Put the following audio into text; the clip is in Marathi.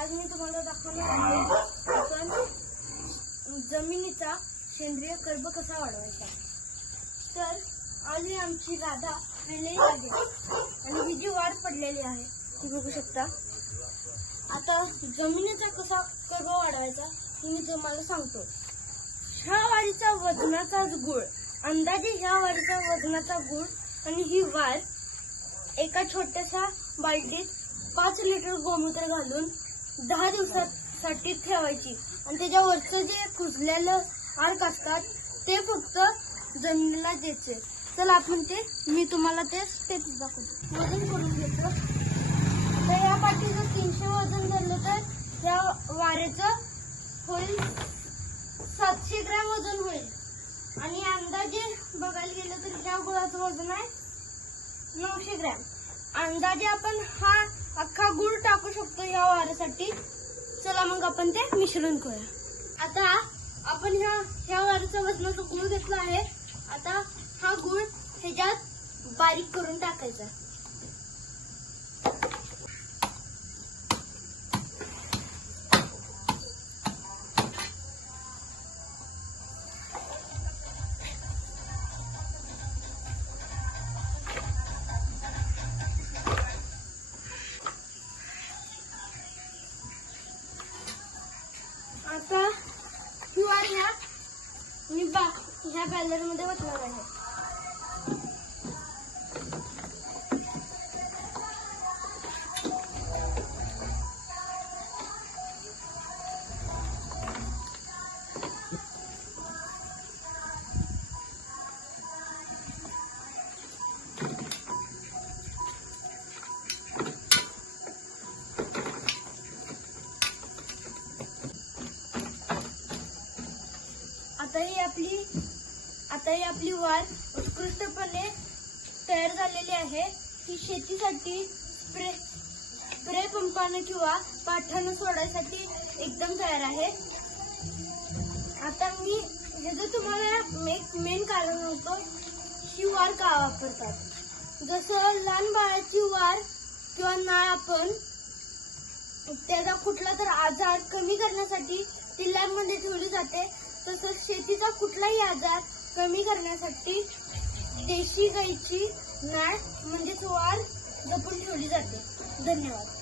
आज मी तुम्हाला दाखवणार आहे आपण जमिनीचा सेंद्रिय कर्ब कसा वाढवायचा. तर आज ही आमची राधा वेळेली आहे आणि ही जी वाढ पडलेली आहे ती बघू शकता. आता जमिनीचा कसा कर्ब वाढवायचा हे मी तुम्हाला सांगतो. ह्या वाढीचा वजनाचाच गुळ अंदाजे ह्या वाढीचा वजनाचा गुळ आणि ही वाढ एका छोट्याशा बालदीत पाच लिटर गोमूत्र घालून दहा दिवसासाठी ठेवायची. आणि त्याच्यावरचं जे कुजलेलं अर्क असतात ते फक्त जमिनीला द्यायचे. चला आपण ते मी तुम्हाला ते स्टेप दाखवतो. वजन करून घेतो. तर या पाठीचं तीनशे वजन झालं तर या वाऱ्याचं होईल सातशे ग्रॅम वजन होईल. आणि अंदाजे बघायला गेलं तर ह्या गुळाचं वजन आहे नऊशे ग्रॅम. अंदाजे आपण हा अख्खा गुळ टाकू शकतो या वाऱ्यासाठी चला मग आपण ते मिश्रण करूया. आता आपण ह्या ह्या वाऱ्याचा वजनाचा गुळ घेतला आहे. आता हा गुळ ह्याच्यात बारीक करून टाकायचा. आता ही ह्या मी बा ह्या बॅलरमध्ये ओतणार आहे. आता ही आपली आता ही आपली वाढ उत्कृष्टपणे तयार झालेली आहे. ही शेतीसाठी स्प्रे स्प्रे पंपानं किंवा पाठानं सोडायसाठी एकदम तयार आहे. आता मी ह्याचं तुम्हाला एक मेन कारण होतं ही वार का वापरतात? जसं लहान बाळाची वार किंवा नाळ आपण त्याचा कुठला तर आजार कमी करण्यासाठी मध्ये ठेवली जाते. तसंच शेतीचा कुठलाही आजार कमी करण्यासाठी देशी गाईची नाळ म्हणजेच वार जपून ठेवली जाते. धन्यवाद.